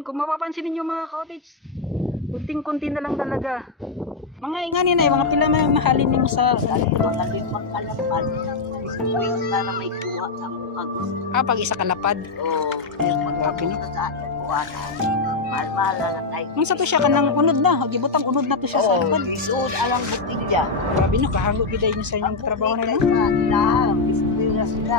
Yun, kung mapapansin niyo mga cottage, kunting-kunti na lang talaga. Mga ingani na mga pila may mahalin nimo sa Mga limang kalapad. Isipin para may kuha ang agos. pag isa kalapad. O, pagkapin na sa akin, kuha na. Mahal-mahal na tayo. Kung sa to siya kanang unod na, gibutang unod na to siya sa lapad. Isuod alang butilya. Grabe no, kahango biday niyo sa inyong trabaho na no. Isipin na sila.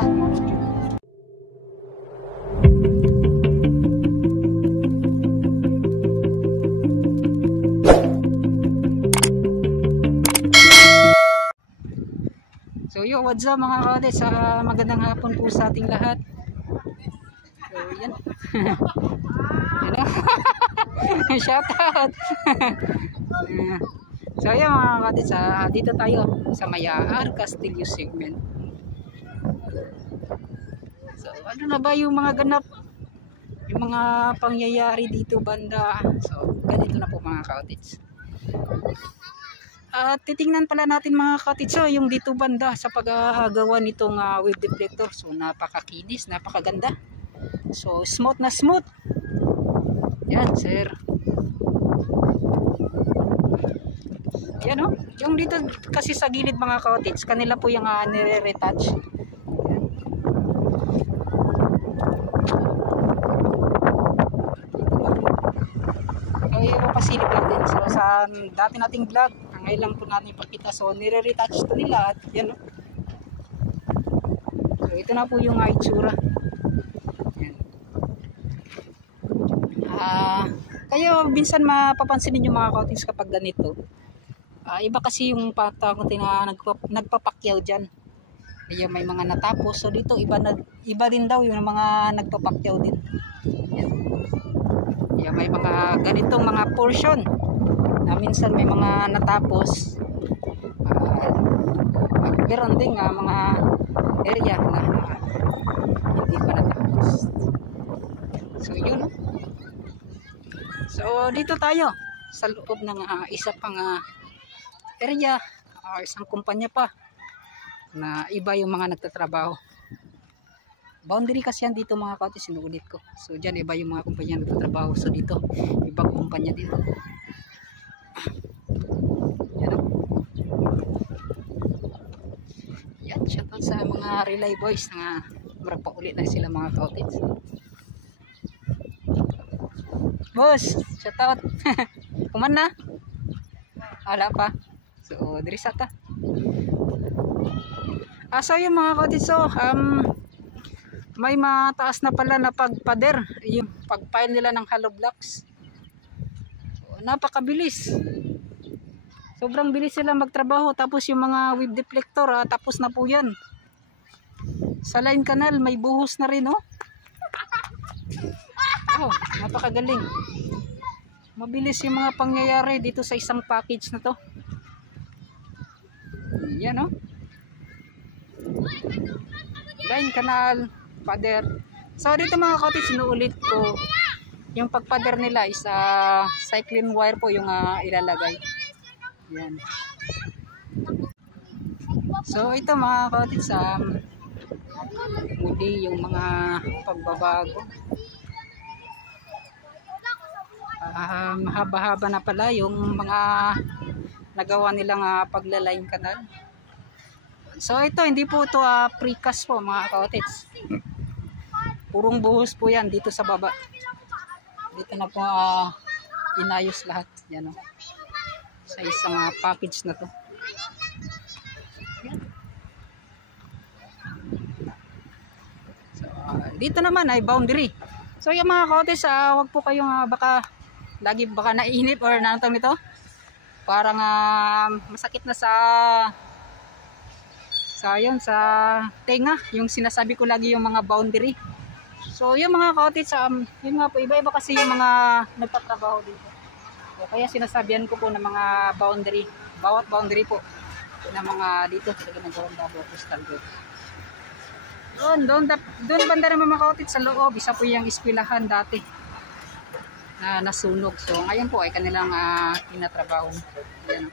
So yo, what's up mga cottage? Magandang hapon po sa ating lahat. So yan. Shout out. So yan mga cottage, dito tayo sa Mayar Castillo segment. So ano na ba yung mga ganap, yung mga pangyayari dito banda? So ganito na po mga cottage. Titingnan pala natin mga cottage, so yung dito banda sa paggagawa nitong wave deflector. So napakakinis, napakaganda. So smooth na smooth. Yan sir. Yan o. Yung dito kasi sa gilid mga cottage, kanila po yung nire-retouch. Ay, pasilip lang din. So sa dati nating vlog, ngayon lang po natin ipakita. So nire-retouch to nila at yan o. So ito na po yung itsura. Yan. Kayo minsan mapapansin niyo mga cottage kapag ganito. Iba kasi yung patakot na nagpapakyaw dyan. Ayun, may mga natapos. So dito iba din daw yung mga nagpapakyaw din. Yan. Ayun, may mga ganitong mga portion na minsan may mga natapos. Meron din mga area na hindi pa natapos. So yun. So dito tayo sa loob ng isa pang area, isang kumpanya pa na iba yung mga nagtatrabaho. Boundary kasi yan dito mga cottage, sinuulit ko. So dyan iba yung mga kumpanya nagtatrabaho. So dito ibang kumpanya dito. Yan, shoutout sa mga relay boys na marag pa ulit na sila mga cottage. Boss, shoutout. Kuman na? Wala pa. So, dirisa ta. So yung mga cottage, so may mataas na pala na pagpader, yung pagpile nila ng hollow blocks. So, napakabilis. Sobrang bilis sila magtrabaho. Tapos yung mga wave deflector, tapos na po yan. Sa line canal, may buhos na rin, oh. Oh, napakagaling. Mabilis yung mga pangyayari dito sa isang package na to. Yan, oh. Line canal, pader. So dito mga cottage, sinuulit ko. Yung pagpader nila is cycling wire po yung ilalagay. Yan. So ito mga cottage, muli yung mga pagbabago. Mahaba-haba na pala yung mga nagawa nilang paglaline canal. So ito, hindi po ito precast po mga cottage. Purong buhos po yan dito sa baba. Dito na po inayos lahat. Yan, sa isang package na to. So, dito naman ay boundary. So yung mga cottage, wag po kayong baka naiinip or nanatang nito. Parang masakit na sa tenga, yung sinasabi ko lagi yung mga boundary. So yung mga cottage, yun nga po, iba-iba kasi yung mga nagtatrabaho dito. So, kaya sinasabihan ko po ng mga boundary, bawat boundary po na mga dito sa ginagawang double postal group. Doon banda naman mga cottage sa loob, isa po yung eskwelahan dati na nasunog. So ngayon po ay kanilang tinatrabaho. Ayan.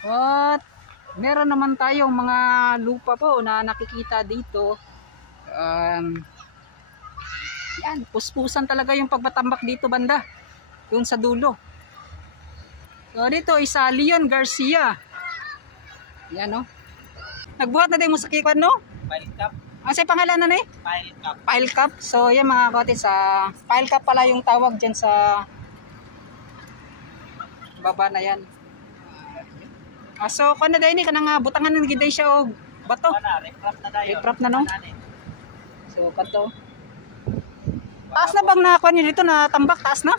What? meron naman tayong mga lupa po na nakikita dito. Yan, puspusan talaga yung pagbatambak dito banda. Doon sa dulo. So dito isa Leon Garcia. Yan, no? Nagbuhat na din mo sa kikwan, no? File cup. Ang say pangalan na ni? File cup. Pile cup. So yan mga kotis, pile cup pala yung tawag dyan sa baba na yan. So kung na dahil ni kanang butangan ng giday siya o bato. Reprap na dayo. Reprap na, no? So kanto. Taas na bang nakuha niyo dito na tambak? Taas na?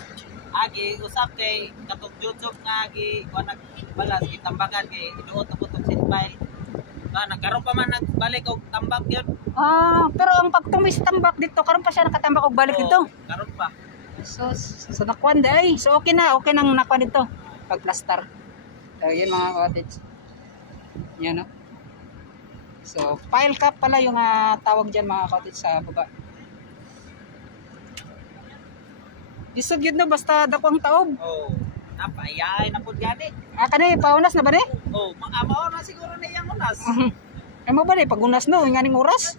Agi usap kay katong YouTube nga agi kuan nagbalas gitambakan kay iduot na putong sinfile. Nagkaroon pa man nagbalik og tambak yun. Pero ang pagtumis tambak dito, karon pa siya nakatambak og balik dito. Karon pa. So nakuan day. So okay nang nakuha dito pag plaster. So yan mga cottage. Yan, no? So pile cap pala yung tawag diyan mga cottage sa baba. Isog yun, no? Basta dakwang taob. Napayay na pud gani. Kanay paunas na ba ni? Mao na siguro na iyang unas. Ay mo ba ni pag unas no, nganing oras?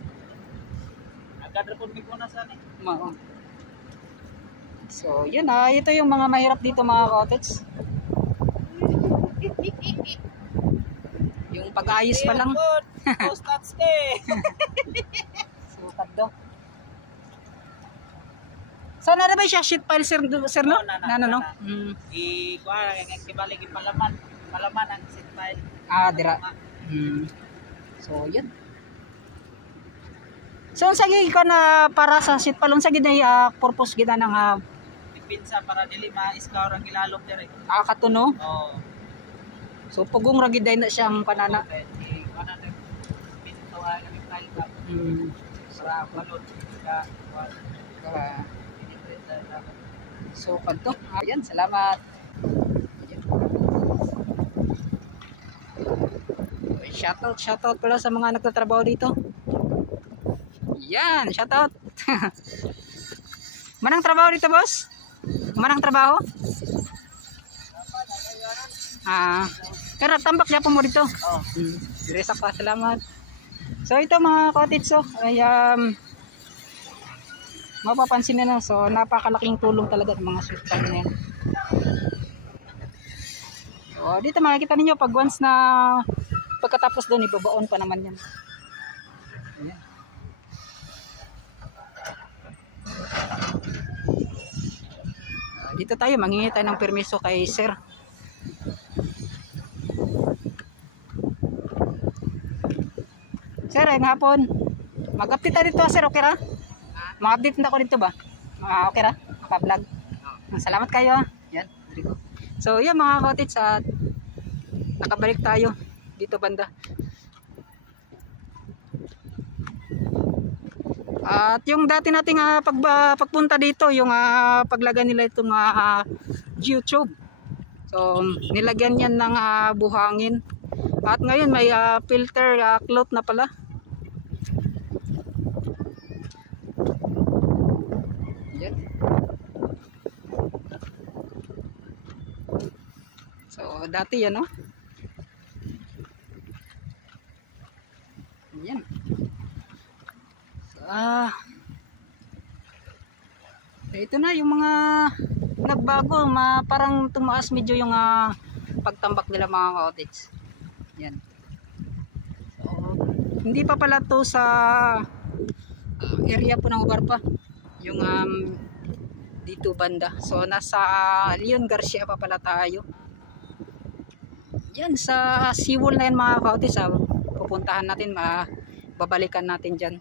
Agad ra pud mi unas ani. Mao. So, yun ito yung mga mahirap dito mga cottage. Yung pag-ayos pa lang. Stats eh. Sukat daw. So, nara ba siya sheet pile, sir, no? No? Kuha, kibalik yung palaman ang sheet pile. Dira. So, yun. So, ang sagi ko na para sa sheet pile, ang sagi na purpose gina ng pinsa para dili ma-scour ang ilalog dire. Katuno? Oo. So, pugong ragiday na siyang panana. Pinto ang file cup. Para balot ka. So, kanto. Ayan, salamat. Shoutout pala sa mga nagtatrabaho dito. Yan, shoutout. Manang trabaho dito, boss? Manang trabaho? Pero tambak siya po mo dito. Diresak pa, salamat. So, ito mga cottage, ay mapapansin na, so napakalaking tulong talaga ng mga sweet pile na yan. So dito makikita ninyo pag once na pagkatapos doon ibabaon pa naman yan. Ayan. Dito tayo manghingi tayo ng permiso kay sir. Sir, ngayong hapon mag-update tayo dito sir, okay ra? Mag-update na ako dito ba? Okay ra? Maka-vlog. Salamat kayo. Yan, very good. So, yan mga cottage, nakabalik tayo dito banda. At yung dati nating pagpunta dito, yung paglagay nila itong YouTube. So, nilagyan yan ng buhangin. At ngayon may filter cloth na pala. So, dati yan, no? Yan. So, ito na yung mga nagbago, parang tumaas medyo yung pagtambak nila mga cottage. Yan. So, hindi pa pala to sa area po ng Ugarpa. Yung dito banda. So, nasa Leon Garcia pa pala tayo. Yan, sa seawall na yan mga cottage, pupuntahan natin, babalikan natin dyan.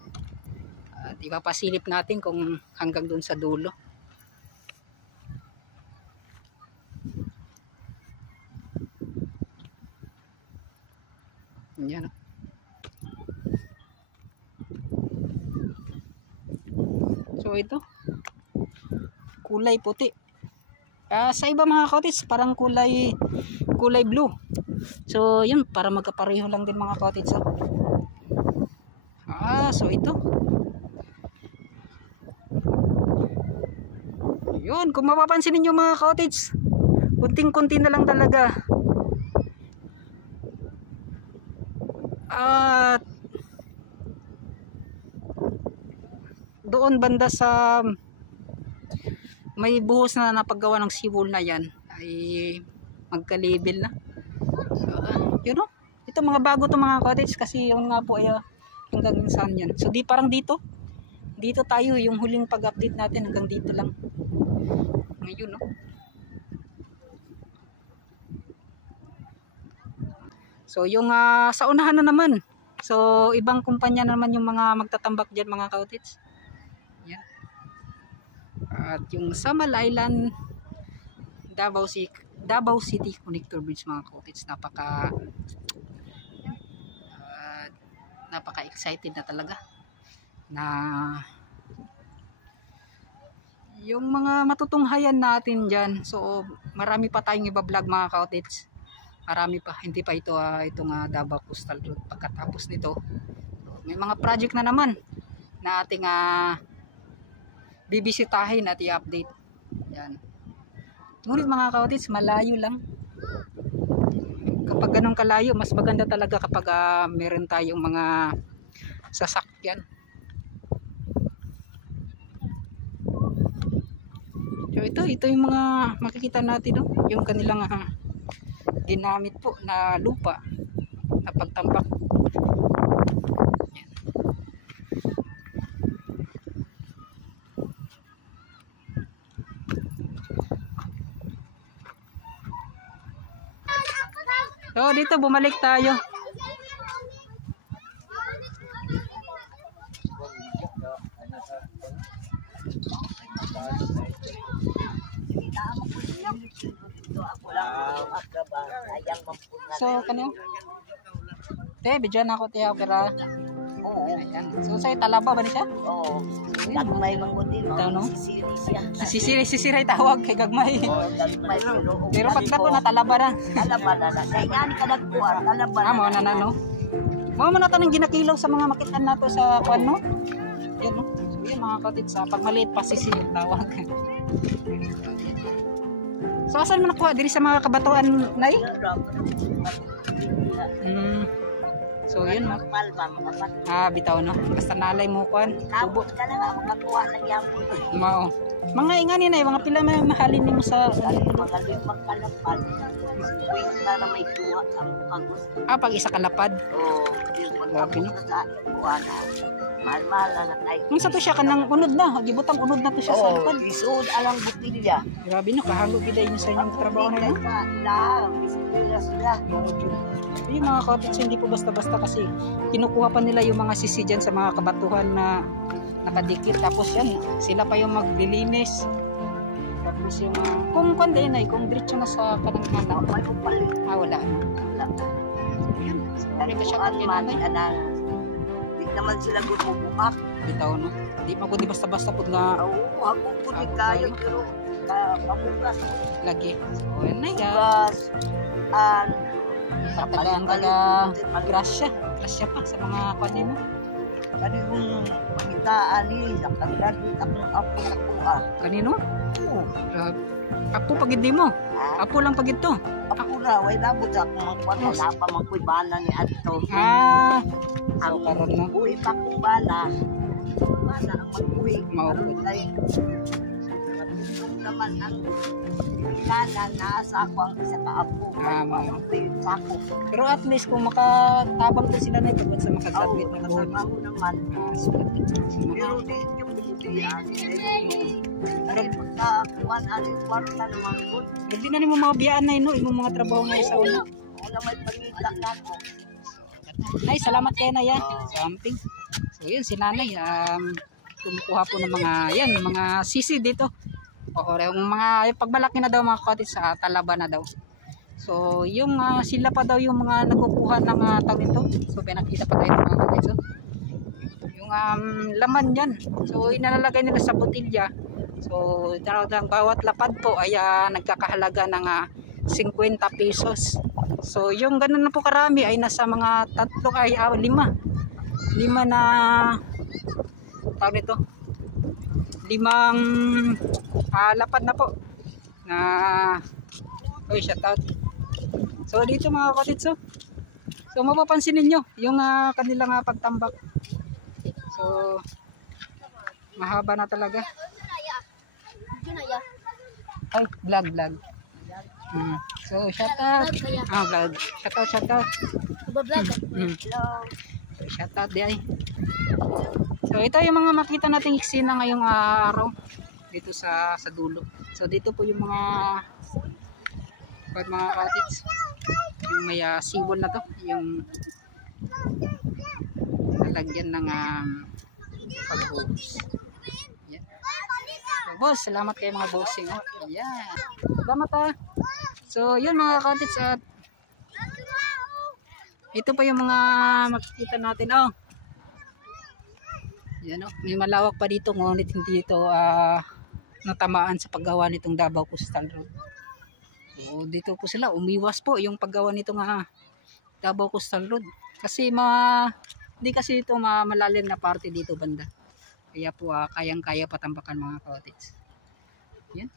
At ipapasilip natin kung hanggang dun sa dulo. Yan. So ito, kulay puti. Sa iba mga cottage, parang kulay blue. So yun, para magkapareho lang din mga cottage. So ito. Yun, kung mapapansin niyo mga cottage, kunting-kunti na lang talaga. At doon banda sa may buhos na napaggawa ng seawall na yan ay magka-level na. You know, ito mga bago to mga cottage kasi yung nga po ay hanggang saan yan. So di parang dito tayo yung huling pag-update natin hanggang dito lang ngayon, no? So yung sa unahan na naman, so ibang kumpanya na naman yung mga magtatambak dyan mga cottage. Yan. At yung Samal Island Davao City Connector Bridge mga cottage, napaka excited na talaga na yung mga matutunghayan natin dyan. So marami pa tayong iba-vlog mga cottage, marami pa, hindi pa ito itong Davao Coastal Road. Pagkatapos nito may mga project na naman na ating bibisitahin at i-update yan. Ngunit mga cottage, malayo lang. Kapag ganun kalayo, mas maganda talaga kapag meron tayong mga sasakyan. So ito yung mga makikita natin, no? Yung kanilang ginamit po na lupa na pagtambak. So dito bumalik tayo. So kanyo? Bidyan ako tiya opera. Oo. Ayan. So sa Talaba ba ni siya? Oo. Gagmay mangutin, no? sisiri siya. Sisiray tawag kay gagmay. Gagmay Pero pagka po na Talaba na. Talaba na. Kaya nga ni kadagpuan, talaba na. Mo na no. Mo na tanong ginakilaw sa mga makitaan nato sa kuan, no? Yan, no. So yun mga kapatid, sa pagmaliit pa sisiri tawag. So asan mo nakuha diri sa mga kabatuan nay? So yun, no. Bitaw, no. Basta nalay mo kuan. Tubo ka na nga makakuha ng yamon. Mao. Mga ingani na mga pila may mahalin nimo sa Mga limang kalapad. Wait na may kuha ang agos. pag isa kalapad. Oo. Grabe, no. Sa kuha na. Mahal-mahal na tayo. Kung sa to siya kanang unod na, gibutang unod na to siya sa likod. Isuod alang butilya. Grabe, no, kahango biday niyo sa inyong trabaho na yun. Sila. Yung mga cottage hindi po basta-basta kasi kinukuha pa nila yung mga sisi dyan sa mga kabatuhan na nakadikit. Tapos yan, sila pa yung maglilinis. Tapos yung kung kanday na kung diretso na sa kanang May upalit. wala. Yan. So, may kasyatan yan na Hindi naman sila gumubukak. bitaw, no. Hindi pa po di basta-basta po nga Oo, ako puti kayo pero pamugas. lagi. So, yan na yan. Bugas. Grasya pa sa mga kanin mo. Kani kong pagitaan ni nakagradit akong apo sa kuha. Kanino? Oo. Apo pagid mo. Apo lang pagid to. Apo na, way labot sa akong mga kuha. Wala pa mga bala ni Adto. So karon na. Buhi pa kong bala. Bala ang magbuhi. Maupod. Matulog naman ang kanan nasa ako ang isa ka apo. Mao. Sa ako. Pero at least kung makatabang ko sila na ito sa makagraduate na kasama. Ako naman. Sulit. Pero di yung butihan. Ay pagkakuan alin kwarta naman ko. Hindi na nimo mga biyaan na ino imong mga trabaho nga sa una. Wala may pangitang na ko. Nay, salamat kay Nay something. So yun si Nanay kumukuha po ng mga sisi dito. O yung mga pagmalaki na daw mga cottage sa Talaba na daw. So yung sila pa daw yung mga nagkukuha ng tawag nito. So pinakita pa tayo ng mga cottage. So, yung laman diyan. So inalalagay nila sa botilya. So bawat lapad po ay nagkakahalaga ng 50 pesos. So yung ganun na po karami ay nasa mga 5 na tawag nito. 5 lapad na po na shout out. So dito mga cottage, So mapapansin ninyo yung kanilang pagtambak. So mahaba na talaga. Ay, vlog. So shout out. Vlog. Shout out. So shout out di ay. So ito yung mga makita nating eksena ngayong araw dito sa dulo. So dito po yung mga cottage. Yung may seawall na to, yung lalagyan ng pagbuhos. Yan. So, boss, salamat kayo mga bossing. Yan. Salamat So yun mga cottage at ito pa yung mga makikita natin. Yan may malawak pa dito ngunit hindi ito natamaan sa paggawa nitong Davao Coastal Road. So dito po sila umiwas po yung paggawa nitong Davao Coastal Road kasi hindi kasi ito malalim na parte dito banda. Kaya po kayang-kaya patambakan mga cottage. Yan.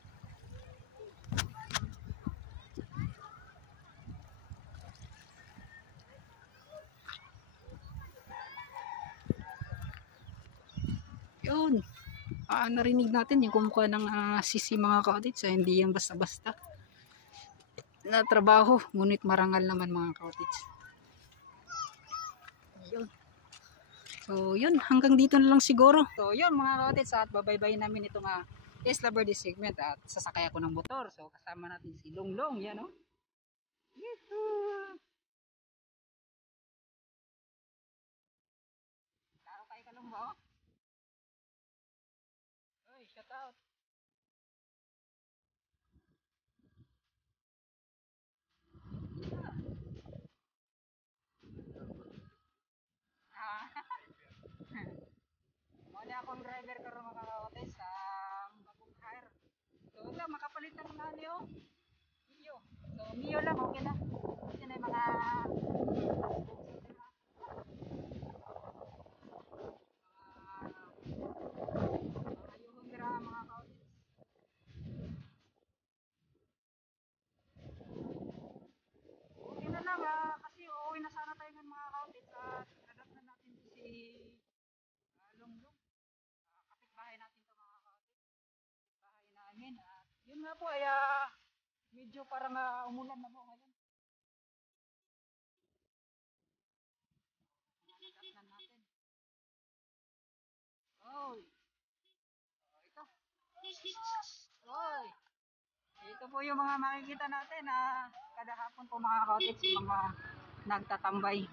Yun. Narinig natin yung kumukuha ng sisi mga cottage. Hindi yan basta-basta na trabaho. Ngunit marangal naman mga cottage. Yun. So yun. Hanggang dito na lang siguro. So yun mga cottage. At babaybay namin itong Isla Verde segment. At sasakay ako ng motor. So kasama natin si Longlong. Yan o. Laro kayo kalong ba o? Shout out. Wala akong driver karon mga kaotes sa bagong hire. So wala makapalit ng niyo. Mio. So Mio lang okay na. Kasi na yung mga ayuhong dira mga kaotes. Okay na lang kasi uuwi na sana tayo ng mga kaotes at nadat na natin si Longlong. Kapitbahay natin to mga kaotes. Kapitbahay namin at yun nga po ay medyo parang umulan na po ngayon. Nadat na natin. Oy. Ito. Oy. Ito po yung mga makikita natin kada hapon po mga cottage, mga nagtatambay.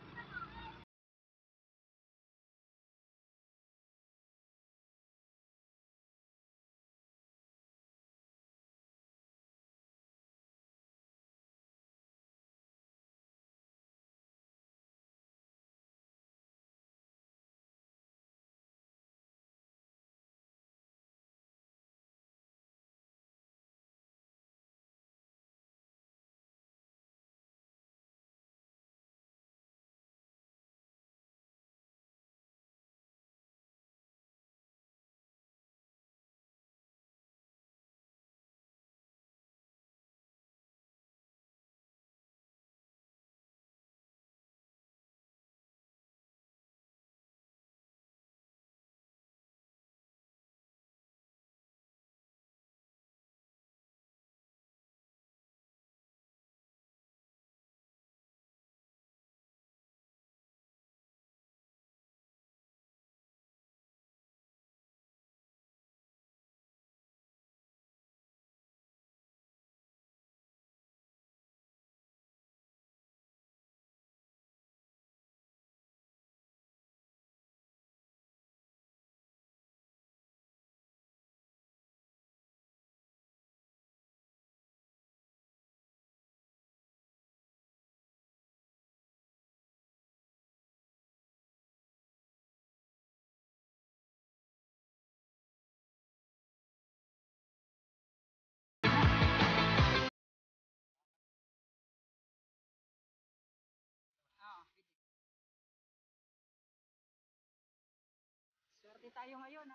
Swerte tayo ngayon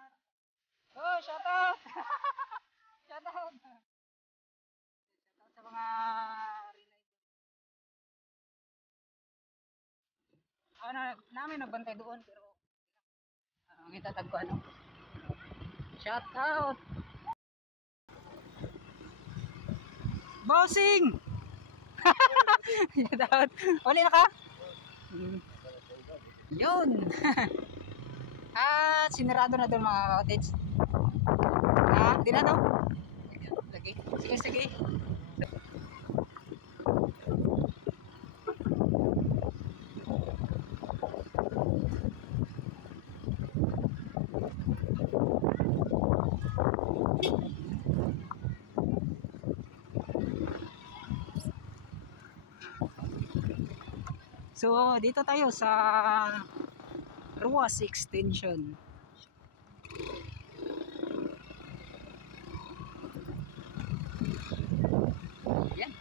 Oh, shout out. Shout out. Shout out sa mga namin nagbantay doon pero itatag ko ano. Shout out. Bossing. Shout out. Uli na ka? Yun. Sinarado na doon mga cottage. Di na daw. Sige, sige. So, dito tayo sa Ruas Extension. Yan.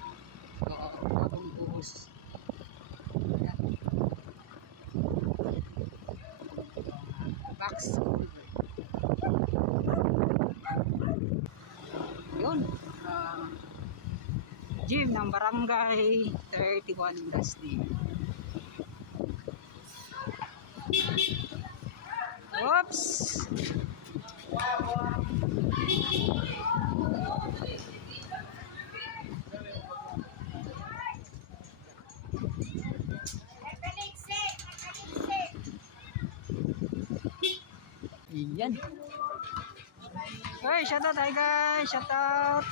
Oo, bagong buhos. Yan. Box. Yun. Gym ng Barangay 31 Dusty. Oops. Iyan. Hey, shout out, hi guys, shout out.